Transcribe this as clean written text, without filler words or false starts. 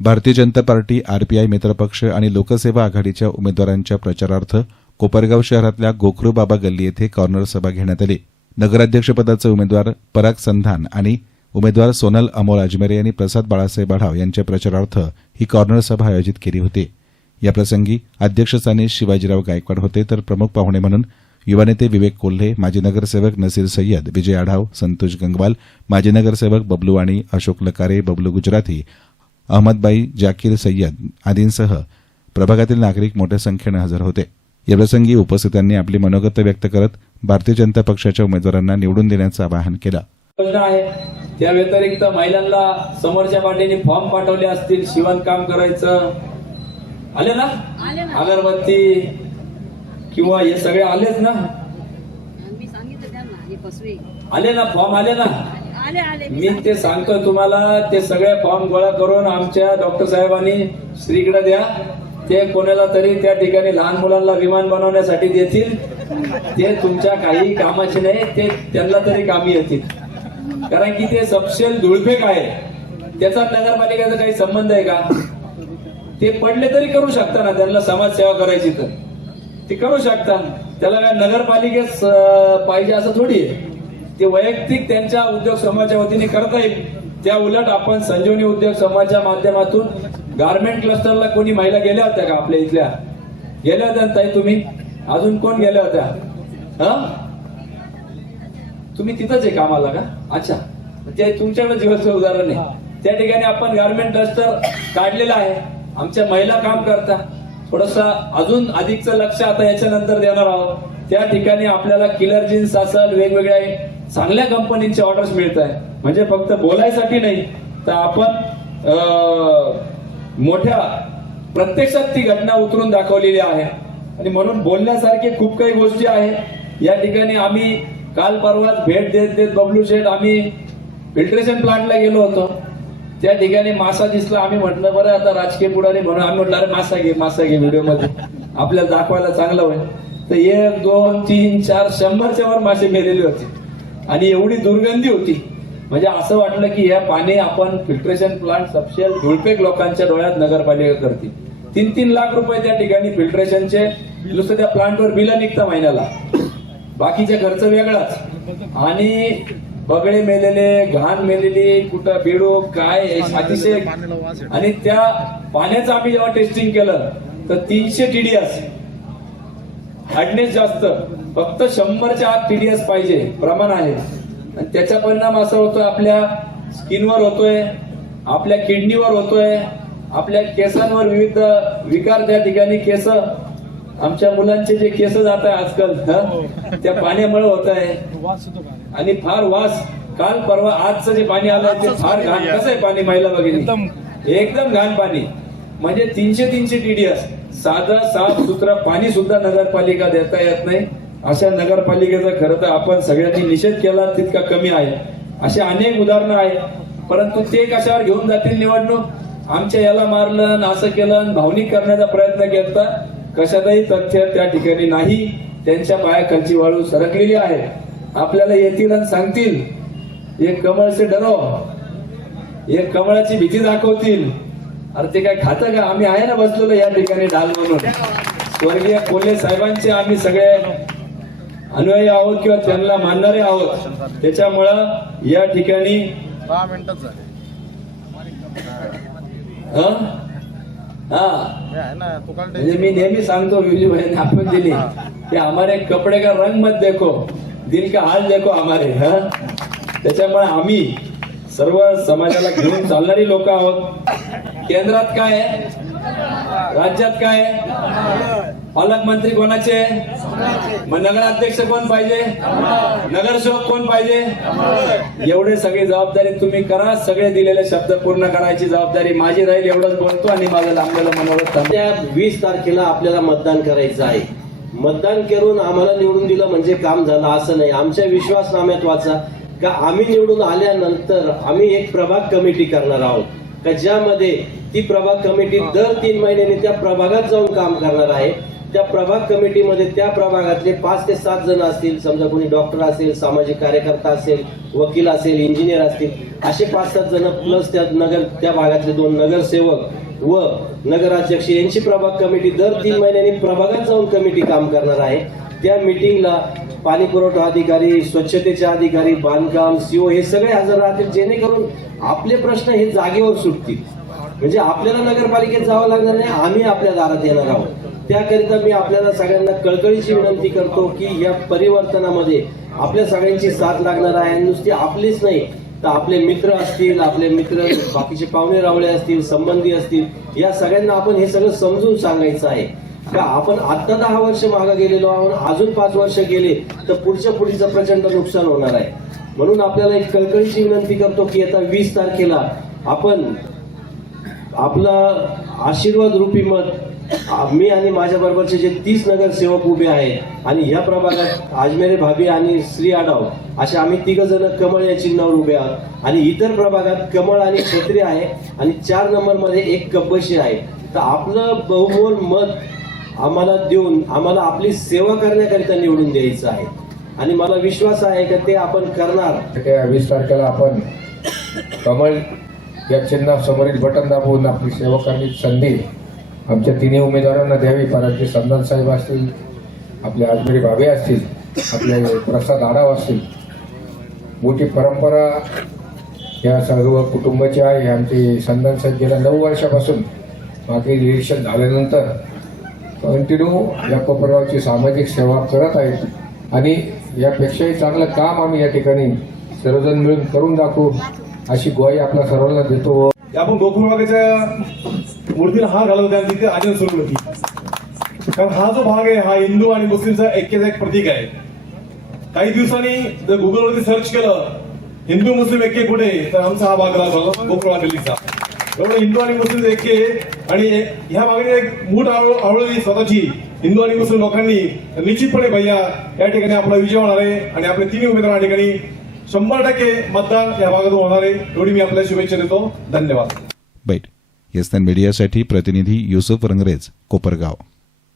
Bharatiya Janata party, RPI मित्रपक्ष आणि लोकसेवा आघाडीच्या उमेदवारांच्या प्रचारार्थ कोपरगाव शहरातल्या गोखरू बाबा गल्ली येथे कॉर्नर सभा घेण्यात आली. नगराध्यक्षपदाचे उमेदवार पराग संधान आणि उमेदवार सोनल अमोल अजमेरे यांनी प्रसाद बाळासाहेब आढाव यांच्या प्रचारार्थ ही कॉर्नर सभा आयोजित केली होती. याप्रसंगी अध्यक्षस्थानी शिवाजीराव गायकवाड होते, तर प्रमुख पाहुणे म्हणून युवा नेते विवेक कोल्हे, माजी नगरसेवक नसीर सय्यद, विजय आढाव, संतोष गंगवाल, माजी नगरसेवक बबलू वाणी, अशोक लकारे, बबलू गुजराती, अहमदबाई, जाकीर सय्यद आदींसह प्रभागातील नागरिक मोठ्या संख्येनं हजर होते. याप्रसंगी उपस्थितांनी आपली मनोगत व्यक्त करत भारतीय जनता पक्षाच्या उमेदवारांना निवडून देण्याचं आवाहन केलं. त्या व्यतिरिक्त महिलांना समोरच्या पाठीने फॉर्म पाठवले असतील, शिवणकाम करायचं आले ना, अगरबत्ती किंवा हे सगळे आलेच ना, आले ना फॉर्म, आले ना. मी ते सांगतो तुम्हाला, ते सगळे फॉर्म गोळा करून आमच्या डॉक्टर साहेबांनी श्रीकडे द्या. ते कोणाला तरी त्या ठिकाणी लहान मुलांना विमान बनवण्यासाठी देतील. ते तुमच्या काही कामाचे नाही, ते त्यांना तरी कामी येतील. कारण की ते सपशेल धुळफेक आहे, त्याचा नगरपालिकेचा काही संबंध आहे का? ते पडले तरी करू शकता ना, त्यांना समाजसेवा करायची तर ते करू शकता. त्याला काय नगरपालिकेत पाहिजे असं थोडी आहे. ते वैयक्तिक त्यांच्या उद्योग समूहाच्या वतीने करता येईल. त्या उलट आपण संजीवनी उद्योग समूहाच्या माध्यमातून गारमेंट क्लस्टरला कोणी महिला गेल्या होत्या का? आपल्या इथल्या गेल्या होत्या ताई तुम्ही? अजून कोण गेल्या होत्या? तुम्ही तिथंच आहे कामाला का? अच्छा, ते तुमच्याकडे जीवनचं उदाहरण आहे. त्या ठिकाणी आपण गारमेंट क्लस्टर काढलेला आहे. आमच्या महिला काम करता. थोडस अजून अधिकचं लक्ष आता याच्यानंतर देणार आहोत. त्या ठिकाणी आपल्याला किलर जीन्स असेल, वेगवेगळ्या चांगल्या कंपनीचे ऑर्डर्स मिळत आहे. म्हणजे फक्त बोलायसाठी नाही, तर आपण मोठ्या प्रत्यक्षात ती घटना उतरून दाखवलेली आहे. आणि म्हणून बोलण्यासारखे खूप काही गोष्टी आहेत. या ठिकाणी आम्ही काल परवाच भेट देत बबलू शेठ आम्ही फिल्ट्रेशन प्लांटला गेलो होतो. त्या ठिकाणी मासा दिसला. आम्ही म्हटलं बरं आता राजकीय पुढारी म्हणून आम्ही म्हटलं अरे मासा घे व्हिडिओ मध्ये आपल्याला दाखवायला चांगलं होईल. तर 1, 2, 3, 4, 100च्या वर मासे मेलेले होते आणि एवढी दुर्गंधी होती. म्हणजे असं वाटलं की या पाणी आपण फिल्ट्रेशन प्लांट सपशेल धुळपेक लोकांच्या डोळ्यात नगरपालिका करते. 3-3 लाख रुपये त्या ठिकाणी फिल्ट्रेशनचे नुसतं त्या प्लांटवर बिलं निघता महिन्याला, बाकीचे खर्च वेगळाच. आणि बगळे मेलेले, घाण मेलेली, कुठं बेडू काय अतिशय. आणि त्या पाण्याचं आम्ही जेव्हा टेस्टिंग केलं तर 300 TDS हार्डनेस जास्त, फक्त 100च्या आत TDS पाहिजे प्रमाण आहे. आणि त्याचा परिणाम असा होतोय आपल्या स्किनवर होतोय, आपल्या किडनीवर होतोय, आपल्या केसांवर विविध विकार. त्या ठिकाणी केस, आमच्या मुलांचे जे केस जात आहे आजकाल त्या पाण्यामुळे होत आहे. आणि फार वास. काल परवा आजचं जे पाणी आलंय ते फार घाण. कसं आहे पाणी? महिला भगिनी एकदम घाण पाणी. म्हणजे 300 TDS साधं साफ सुथरं पाणी सुद्धा नगरपालिका देता येत नाही. अशा नगरपालिकेचा खरं तर आपण सगळ्यांनी निषेध केला तितका कमी आहे. असे अनेक उदाहरणं आहेत. परंतु ते कशावर घेऊन जातील निवडणूक? आमच्या याला मारलं, असं केलं, भावनिक करण्याचा प्रयत्न केला. कशातही तथ्य त्या ठिकाणी नाही. त्यांच्या पायाखालची वाळू सरकलेली आहे. आपल्याला येतील आणि सांगतील एक कमळ से डरो, एक कमळाची भीती दाखवतील. अरे ते काय खातं का? आम्ही आहे ना बसलेलो या ठिकाणी ढाल म्हणून. स्वर्गीय कोल्हे साहेबांचे आम्ही सगळे अनुयायी आहोत किंवा त्यांना मानणारे आहोत. त्याच्यामुळं या ठिकाणी 10 मिनिटच झाले. म्हणजे मी नेहमी सांगतो विजूभाई आपण दिली की हमारे कपडे का रंग मत देखो, दिल का हाल देखो हमारे. त्याच्यामुळे आम्ही सर्व समाजाला घेऊन चालणारी लोक आहोत. केंद्रात काय आहे, राज्यात काय आहे, पालकमंत्री कोणाचे, मग नगराध्यक्ष कोण पाहिजे, नगरसेवक कोण पाहिजे, एवढे सगळी जबाबदारी तुम्ही करा. सगळे दिलेले शब्द पूर्ण करायची जबाबदारी माझी राहील. एवढंच बोलतो आणि माझं आपल्याला मनोरथ. त्या 20 तारखेला आपल्याला मतदान करायचं आहे. मतदान करून आम्हाला निवडून दिलं म्हणजे काम झालं असं नाही. आमच्या विश्वासनाम्यात वाचा का आम्ही निवडून आल्यानंतर आम्ही एक प्रभाग कमिटी करणार आहोत का ज्यामध्ये ती प्रभाग कमिटी दर 3 महिन्यांनी त्या प्रभागात जाऊन काम करणार आहे. त्या प्रभाग कमिटीमध्ये त्या प्रभागातले 5 ते 7 जण असतील. समजा कोणी डॉक्टर असेल, सामाजिक कार्यकर्ता असेल, वकील असेल, इंजिनियर असतील, असे 5-7 जण प्लस त्या भागातले 2 नगरसेवक व नगराध्यक्ष यांची प्रभाग कमिटी दर 3 महिन्यांनी प्रभागात जाऊन कमिटी काम करणार आहे. त्या मीटिंगला पाणी पुरवठा अधिकारी, स्वच्छतेचे अधिकारी, बांधकाम, सीओ हे सगळे हजर राहतील, जेणेकरून आपले प्रश्न हे जागेवर सुटतील. म्हणजे आपल्याला नगरपालिकेत जावं लागणार नाही, आम्ही आपल्या दारात येणार आहोत. त्याकरिता मी आपल्याला सगळ्यांना कळकळीची विनंती करतो की या परिवर्तनामध्ये आपल्या सगळ्यांची साथ लागणार आहे. नुसती आपलीच नाही तर आपले मित्र असतील, आपले मित्र बाकीचे पाहुणे रावळे असतील, संबंधी असतील, या सगळ्यांना आपण हे सगळं समजून सांगायचं आहे का आपण आता 10 वर्ष मागे गेलेलो आहोत, अजून 5 वर्ष गेले तर पुढचं प्रचंड नुकसान होणार आहे. म्हणून आपल्याला एक कळकळीची विनंती करतो की येत्या 20 तारखेला आपण आपला आशीर्वाद रूपी मत, मी आणि माझ्या बरोबरचे जे 30 नगरसेवक उभे आहेत आणि ह्या प्रभागात आजमेरे भाभी आणि श्री आडाव असे आम्ही 3 जण कमळ या चिन्हावर उभे आहोत आणि इतर प्रभागात कमळ आणि छत्री आहे आणि 4 नंबरमध्ये एक कब्बशी आहे. तर आपलं बहुमोल मत आम्हाला देऊन आम्हाला आपली सेवा करण्याकरिता निवडून द्यायचं आहे आणि मला विश्वास आहे की ते आपण करणार. 20 तारखेला आपण कमळ या चिन्हासमोरील बटन दाबवून आपली सेवा करण्याची संधी आमच्या 3 उमेदवारांना द्यावी. परांजपे संदान साहेब असतील, आपले आजमेरी भाभी असतील, आपले प्रसाद आडाव असतील. मोठी परंपरा या सर्व कुटुंबाची आहे. आमचे संदान साहेब गेल्या 9 वर्षापासून मागे इलेक्शन झाल्यानंतर कंटिन्यू या कोपरगावची सामाजिक सेवा करत आहेत आणि यापेक्षाही चांगलं काम आम्ही या ठिकाणी सर्वजण मिळून करून दाखवू अशी ग्वाही आपल्या सर्वांना देतो. आपण गोकुळबागेच्या मूर्तीला हार घालत होते आणि तिथे आनंद सुरू होती. कारण हा जो भाग आहे हा हिंदू आणि मुस्लिमचा ऐक्याचा एक प्रतीक आहे. काही दिवसांनी जर गुगलवरती सर्च केलं हिंदू मुस्लिम ऐक्य कुठे, तर आमचा हा भाग लागला गोकुळबाग गल्लीचा. बरोबर, हिंदू आणि मुस्लिम ऐक्य आणि ह्या भागाने एक मूठ आवळली स्वतःची हिंदू आणि मुस्लिम लोकांनी. निश्चितपणे भैया या ठिकाणी आपला विजय होणार आहे आणि आपले 3 उमेदवार या ठिकाणी 100% मतदान या भागातून होणार आहे. एवढी मी आपल्याला शुभेच्छा देतो. धन्यवाद. बैठ येस्तान मीडियासाठी प्रतिनिधी युसुफ रंगरेज, कोपरगाव.